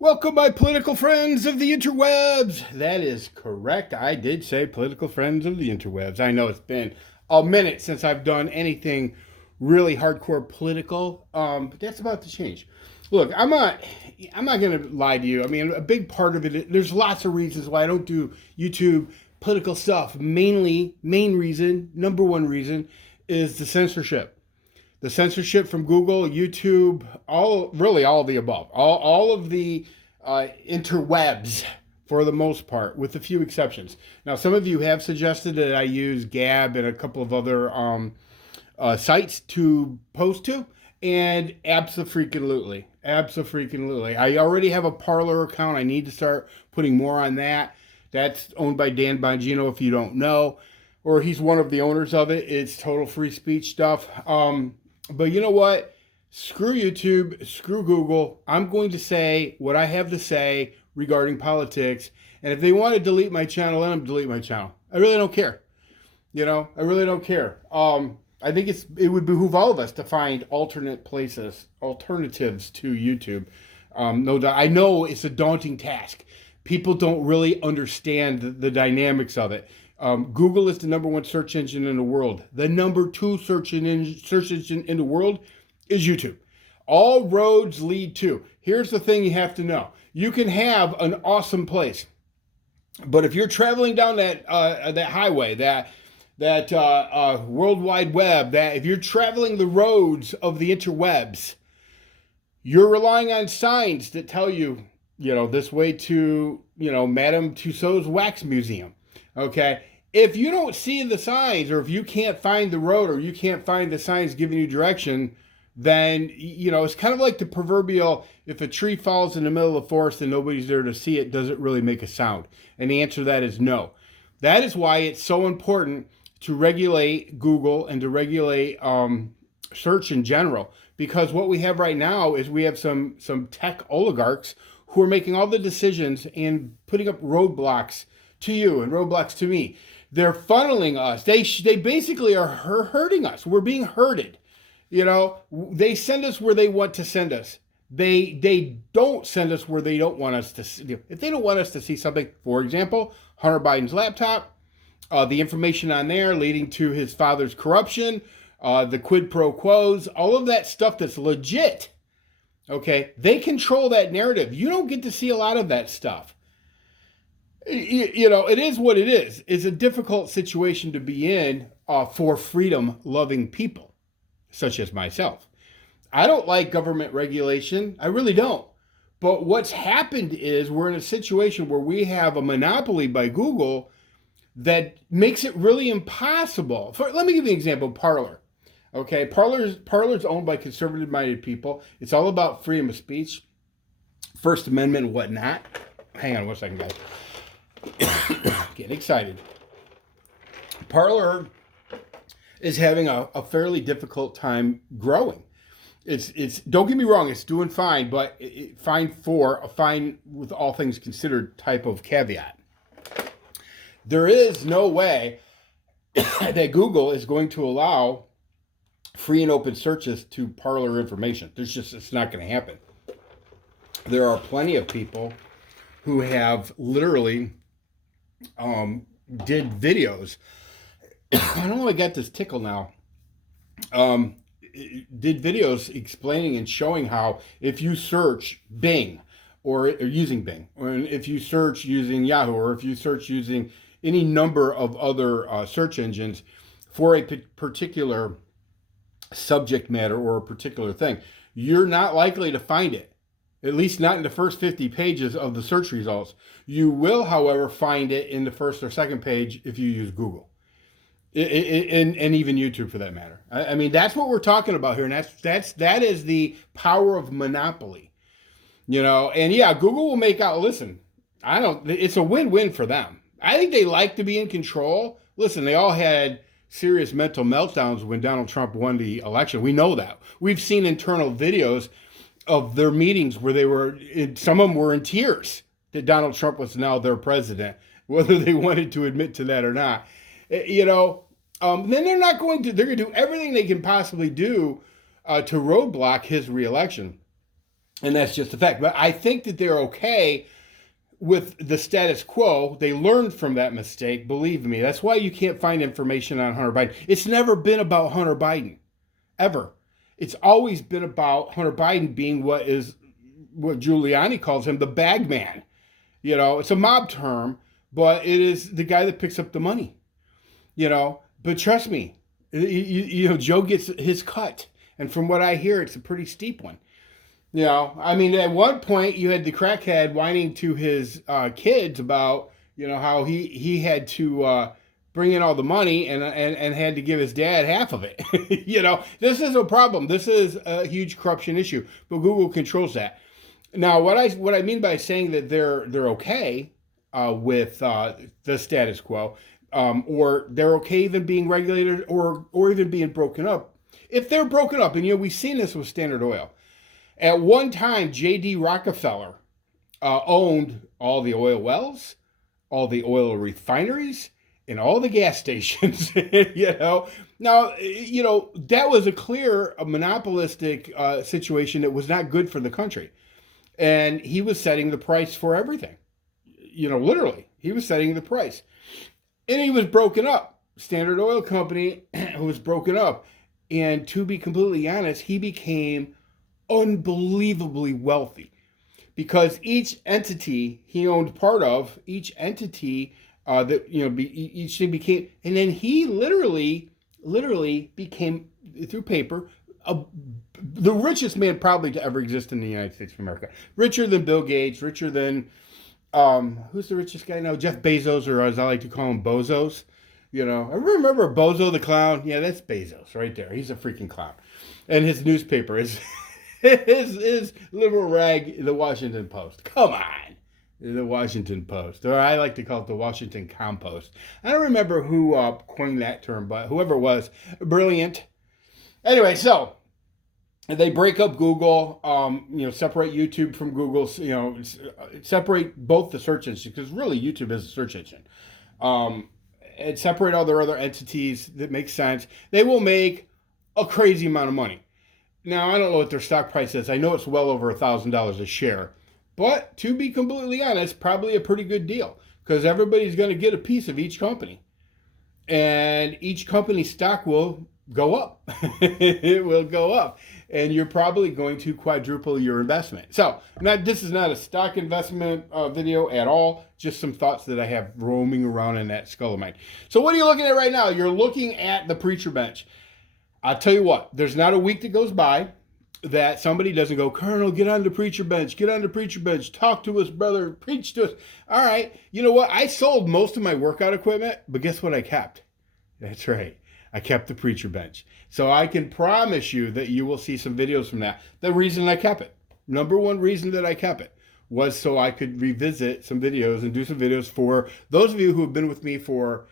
Welcome, my political friends of the interwebs. That is correct. I did say political friends of the interwebs. I know it's been a minute since I've done anything really hardcore political, but that's about to change. Look, I'm not going to lie to you. I mean, a big part of it. There's lots of reasons why I don't do YouTube political stuff. Main reason, number one reason, is the censorship. The censorship from Google, YouTube, all of the above, all of the interwebs for the most part, with a few exceptions. Now, some of you have suggested that I use Gab and a couple of other sites to post to, and absolutely, absolutely. I already have a Parlor account. I need to start putting more on that. That's owned by Dan Bongino, if you don't know, or he's one of the owners of it. It's total free speech stuff. But you know what? Screw YouTube, screw Google. I'm going to say what I have to say regarding politics. And if they want to delete my channel, let them delete my channel. I really don't care. I really don't care. I think it would behoove all of us to find alternate places, alternatives to YouTube. No doubt. I know it's a daunting task. People don't really understand the dynamics of it. Google is the number one search engine in the world. The number two search engine in the world is YouTube. All roads lead to. Here's the thing you have to know. You can have an awesome place, but if you're traveling down that highway, that World Wide Web, that if you're traveling the roads of the interwebs, you're relying on signs that tell you, this way to, Madame Tussauds Wax Museum. Okay. If you don't see the signs, or if you can't find the road, or you can't find the signs giving you direction, then, it's kind of like the proverbial, if a tree falls in the middle of the forest and nobody's there to see it, does it really make a sound? And the answer to that is no. That is why it's so important to regulate Google and to regulate search in general. Because what we have right now is we have some tech oligarchs who are making all the decisions and putting up roadblocks to you and roadblocks to me. They're funneling us. They basically are hurting us. We're being herded. They send us where they want to send us. They don't send us where they don't want us to see. If they don't want us to see something, for example, Hunter Biden's laptop, the information on there leading to his father's corruption, the quid pro quos, all of that stuff that's legit. Okay, they control that narrative. You don't get to see a lot of that stuff. It is what it is. It's a difficult situation to be in for freedom-loving people, such as myself. I don't like government regulation. I really don't. But what's happened is we're in a situation where we have a monopoly by Google that makes it really impossible. Let me give you an example. Parlor. Okay, Parlor's owned by conservative-minded people. It's all about freedom of speech, First Amendment, and whatnot. Hang on one second, guys. Getting excited. Parlor is having a fairly difficult time growing. It's don't get me wrong, it's doing fine, but fine for a fine with all things considered type of caveat. There is no way that Google is going to allow free and open searches to Parlor information. It's not going to happen. There are plenty of people who have literally did videos. I don't know, I got this tickle now. Did videos explaining and showing how if you search Bing or using Bing, or if you search using Yahoo, or if you search using any number of other search engines for a particular subject matter or a particular thing, you're not likely to find it. At least not in the first 50 pages of the search results. You will, however, find it in the first or second page if you use Google. And even YouTube for that matter. I mean, that's what we're talking about here. And that is the power of monopoly. And yeah, Google will make out, listen, it's a win-win for them. I think they like to be in control. Listen, they all had serious mental meltdowns when Donald Trump won the election. We know that. We've seen internal videos of their meetings where some of them were in tears that Donald Trump was now their president, whether they wanted to admit to that or not. Then they're going to do everything they can possibly do to roadblock his reelection. And that's just a fact. But I think that they're okay with the status quo. They learned from that mistake. Believe me. That's why you can't find information on Hunter Biden. It's never been about Hunter Biden, ever. It's always been about Hunter Biden being what Giuliani calls him, the bag man. You know, it's a mob term, but it is the guy that picks up the money. You know, but trust me, Joe gets his cut. And from what I hear, it's a pretty steep one. You know, I mean, at one point you had the crackhead whining to his kids about, how he had to bring in all the money and had to give his dad half of it. This is a problem. This is a huge corruption issue, but Google controls that. Now, what I mean by saying that they're okay with the status quo, or they're okay even being regulated or even being broken up. If they're broken up, and we've seen this with Standard Oil. At one time, J.D. Rockefeller owned all the oil wells, all the oil refineries, and all the gas stations. Now, that was a clear monopolistic situation that was not good for the country. And he was setting the price for everything. Literally, he was setting the price. And he was broken up. Standard Oil Company was broken up. And to be completely honest, he became unbelievably wealthy because each entity he owned part of, each entity each thing became, and then he literally became, through paper, the richest man probably to ever exist in the United States of America. Richer than Bill Gates, richer than who's the richest guy now? Jeff Bezos, or as I like to call him, Bozos. I remember Bozo the clown. Yeah, that's Bezos right there. He's a freaking clown, and his newspaper is. His liberal rag, the Washington Post. Come on. The Washington Post. Or I like to call it the Washington Compost. I don't remember who coined that term, but whoever it was, brilliant. Anyway, so they break up Google, separate YouTube from Google, separate both the search engines, because really YouTube is a search engine. And separate all their other entities that make sense. They will make a crazy amount of money. Now, I don't know what their stock price is. I know it's well over $1,000 a share. But to be completely honest, probably a pretty good deal because everybody's going to get a piece of each company. And each company's stock will go up. It will go up. And you're probably going to quadruple your investment. So this is not a stock investment video at all. Just some thoughts that I have roaming around in that skull of mine. So what are you looking at right now? You're looking at the preacher bench. I'll tell you what, there's not a week that goes by that somebody doesn't go, Colonel, get on the preacher bench, talk to us, brother, preach to us. All right, you know what? I sold most of my workout equipment, but guess what I kept? That's right. I kept the preacher bench. So I can promise you that you will see some videos from that. The reason I kept it, number one reason that I kept it, was so I could revisit some videos and do some videos for those of you who have been with me for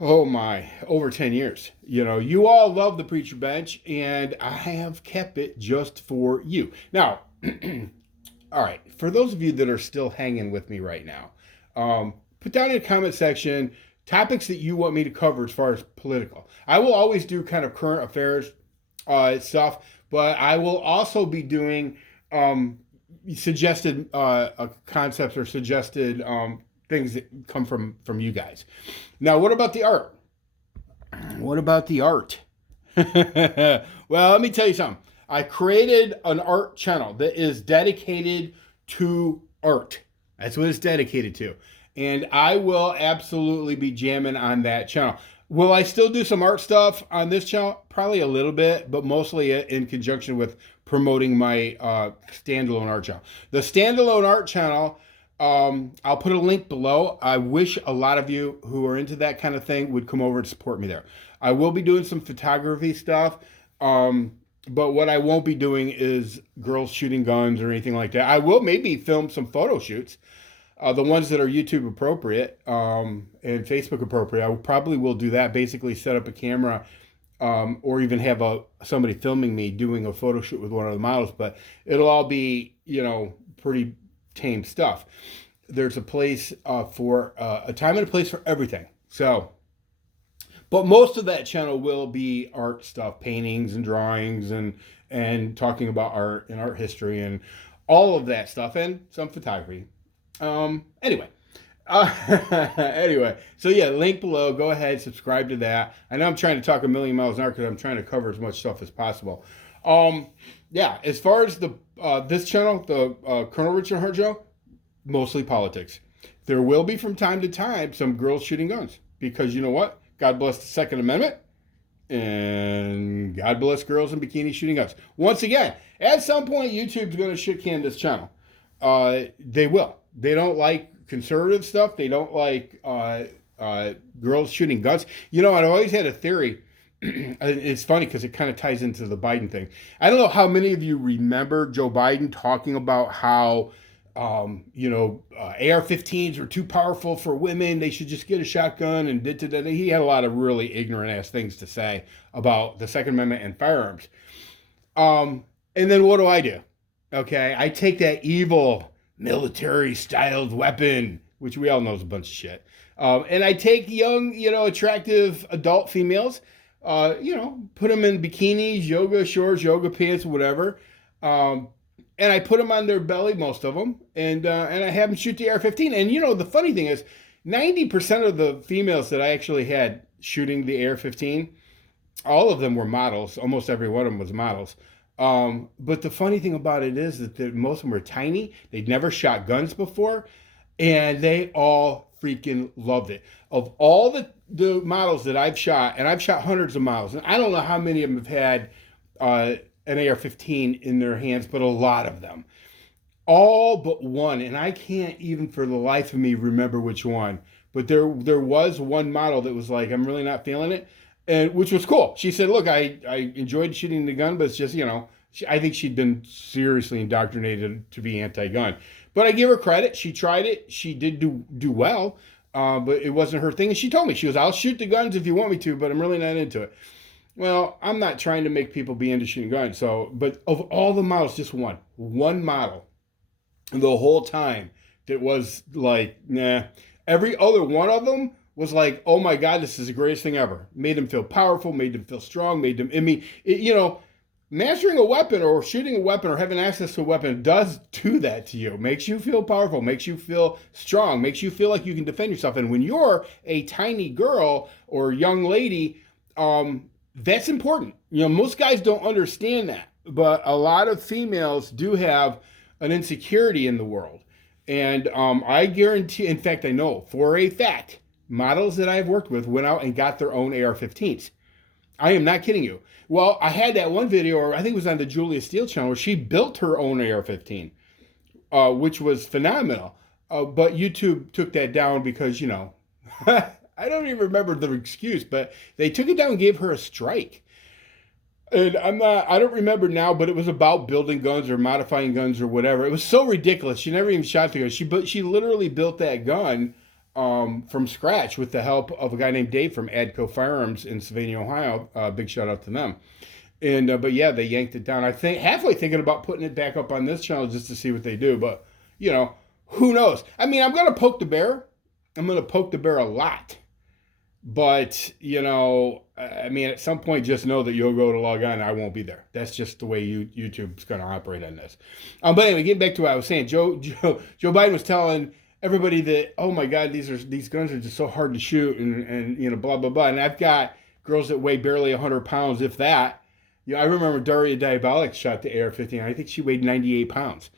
over 10 years. You all love the preacher bench, and I have kept it just for you. Now, all right, for those of you that are still hanging with me right now, put down in the comment section topics that you want me to cover as far as political. I will always do kind of current affairs stuff, but I will also be doing suggested concepts or suggested things that come from you guys. Now, what about the art? Well, let me tell you something. I created an art channel that is dedicated to art. That's what it's dedicated to. And I will absolutely be jamming on that channel. Will I still do some art stuff on this channel? Probably a little bit, but mostly in conjunction with promoting my standalone art channel. The standalone art channel, I'll put a link below. I wish a lot of you who are into that kind of thing would come over and support me there. I will be doing some photography stuff, but what I won't be doing is girls shooting guns or anything like that. I will maybe film some photo shoots, the ones that are YouTube appropriate and Facebook appropriate. I probably will do that, basically set up a camera or even have somebody filming me doing a photo shoot with one of the models, but it'll all be, pretty tame stuff. There's a place for a time and a place for everything. So, but most of that channel will be art stuff, paintings and drawings and and talking about art and art history and all of that stuff, and some photography. Anyway. Anyway, so yeah, link below. Go ahead, subscribe to that. I know I'm trying to talk a million miles an hour because I'm trying to cover as much stuff as possible. Yeah, as far as the this channel, the Colonel Richard Hart Show, mostly politics. There will be from time to time some girls shooting guns because you know what? God bless the Second Amendment, and God bless girls in bikinis shooting guns. Once again, at some point, YouTube's going to shit can this channel. They will. They don't like conservative stuff. They don't like girls shooting guns. You know, I've always had a theory. It's funny because it kind of ties into the Biden thing. I don't know how many of you remember Joe Biden talking about how, AR-15s are too powerful for women. They should just get a shotgun and he had a lot of really ignorant ass things to say about the Second Amendment and firearms. And then what do? Okay, I take that evil military-styled weapon, which we all know is a bunch of shit, and I take young, attractive adult females, put them in bikinis, yoga shorts, yoga pants, whatever, and I put them on their belly, most of them, and I have them shoot the AR-15. And the funny thing is, 90% of the females that I actually had shooting the AR-15, all of them were models. Almost every one of them was models. But the funny thing about it is that most of them were tiny. They'd never shot guns before, and they all freaking loved it. Of all the models that I've shot, and I've shot hundreds of models, and I don't know how many of them have had an AR-15 in their hands, but a lot of them. All but one, and I can't even for the life of me remember which one, but there was one model that was like, I'm really not feeling it. And which was cool. She said, look, I enjoyed shooting the gun, but it's just, I think she'd been seriously indoctrinated to be anti-gun. But I give her credit. She tried it. She did do well, but it wasn't her thing. And she told me, she goes, I'll shoot the guns if you want me to, but I'm really not into it. Well, I'm not trying to make people be into shooting guns. So, but of all the models, just one model the whole time that was like, nah. Every other one of them was like, oh my God, this is the greatest thing ever. Made them feel powerful, made them feel strong, mastering a weapon or shooting a weapon or having access to a weapon does do that to you. Makes you feel powerful, makes you feel strong, makes you feel like you can defend yourself. And when you're a tiny girl or young lady, that's important. Most guys don't understand that, but a lot of females do have an insecurity in the world. And I guarantee, in fact, I know for a fact, models that I've worked with went out and got their own AR-15s. I am not kidding you. Well, I had that one video, or I think it was on the Julia Steele channel, where she built her own AR-15, which was phenomenal. But YouTube took that down because, I don't even remember the excuse, but they took it down and gave her a strike. And I don't remember now, but it was about building guns or modifying guns or whatever. It was so ridiculous. She never even shot the gun. She literally built that gun from scratch with the help of a guy named Dave from Adco Firearms in Sylvania, Ohio. Big shout out to them. And but yeah, they yanked it down. I think halfway thinking about putting it back up on this channel just to see what they do. But who knows? I mean, I'm gonna poke the bear. I'm gonna poke the bear a lot. But at some point, just know that you'll go to log on and I won't be there. That's just the way YouTube's going to operate on this. But anyway, getting back to what I was saying, Joe Biden was telling everybody that, oh my God, these guns are just so hard to shoot and blah, blah, blah. And I've got girls that weigh barely 100 pounds, if that. I remember Daria Diabolik shot the AR-15. I think she weighed 98 pounds.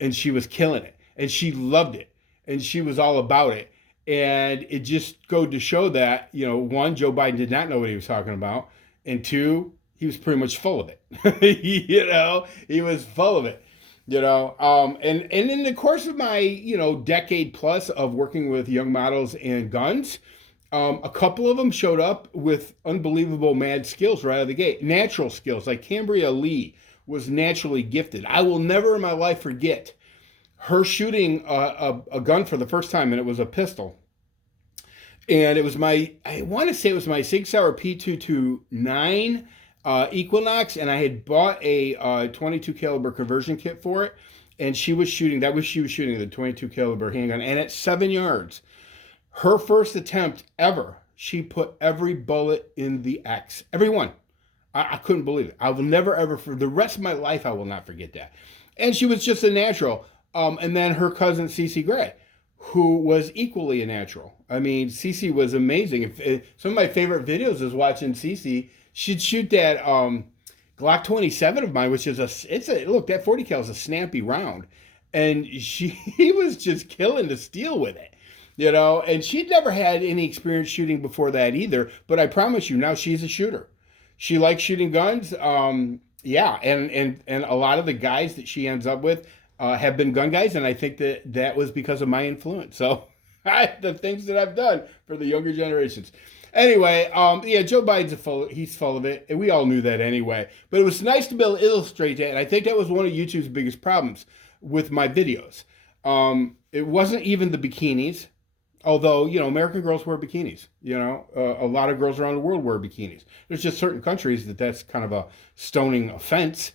And she was killing it. And she loved it. And she was all about it. And it just goes to show that, one, Joe Biden did not know what he was talking about. And two, he was pretty much full of it. He was full of it. And in the course of my, decade plus of working with young models and guns, a couple of them showed up with unbelievable mad skills right out of the gate. Natural skills, like Cambria Lee was naturally gifted. I will never in my life forget her shooting a gun for the first time, and it was a pistol. And it was I want to say it was my Sig Sauer P229 Equinox, and I had bought a 22 caliber conversion kit for it, and she was shooting the 22 caliber handgun, and at 7 yards, her first attempt ever, she put every bullet in the X, every one. I couldn't believe it. I will never, ever, for the rest of my life, I will not forget that. And she was just a natural. And then her cousin, Cece Gray, who was equally a natural. I mean, Cece was amazing. Some of my favorite videos is watching Cece. She'd shoot that Glock 27 of mine, which is look, that 40 cal is a snappy round. And he was just killing the steel with it. And she'd never had any experience shooting before that either. But I promise you, now she's a shooter. She likes shooting guns. Yeah, and a lot of the guys that she ends up with have been gun guys, and I think that was because of my influence. So the things that I've done for the younger generations. Anyway, yeah, Joe Biden's he's full of it, and we all knew that anyway. But it was nice to be able to illustrate that, and I think that was one of YouTube's biggest problems with my videos. It wasn't even the bikinis. Although, American girls wear bikinis. A lot of girls around the world wear bikinis. There's just certain countries that's kind of a stoning offense.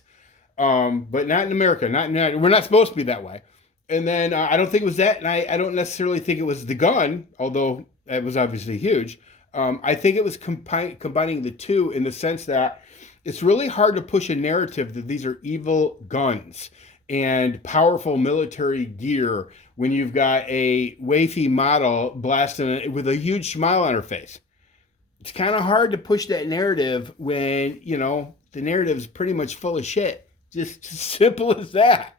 But not in America. We're not supposed to be that way. And then I don't think it was that. And I don't necessarily think it was the gun, although it was obviously huge. I think it was combining the two in the sense that it's really hard to push a narrative that these are evil guns and powerful military gear when you've got a wafy model blasting it with a huge smile on her face. It's kind of hard to push that narrative when, the narrative is pretty much full of shit. Just simple as that.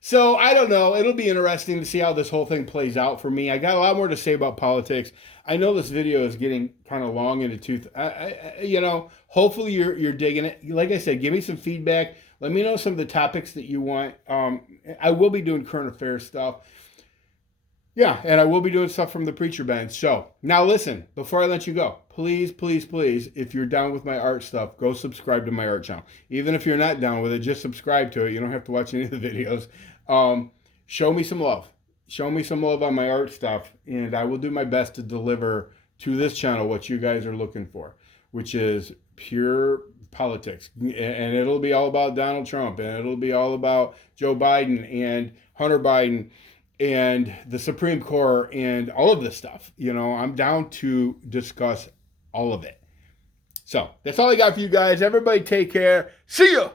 So I don't know. It'll be interesting to see how this whole thing plays out for me. I got a lot more to say about politics. I know this video is getting kind of long in the tooth. Hopefully you're digging it. Like I said, give me some feedback. Let me know some of the topics that you want. I will be doing current affairs stuff. Yeah, and I will be doing stuff from the Preacher Bench. So now listen, before I let you go, please, please, please, if you're down with my art stuff, go subscribe to my art channel. Even if you're not down with it, just subscribe to it. You don't have to watch any of the videos. Show me some love. Show me some love on my art stuff, and I will do my best to deliver to this channel what you guys are looking for, which is pure politics. And it'll be all about Donald Trump, and it'll be all about Joe Biden and Hunter Biden and the Supreme Court and all of this stuff. I'm down to discuss all of it. So that's all I got for you guys. Everybody take care. See ya.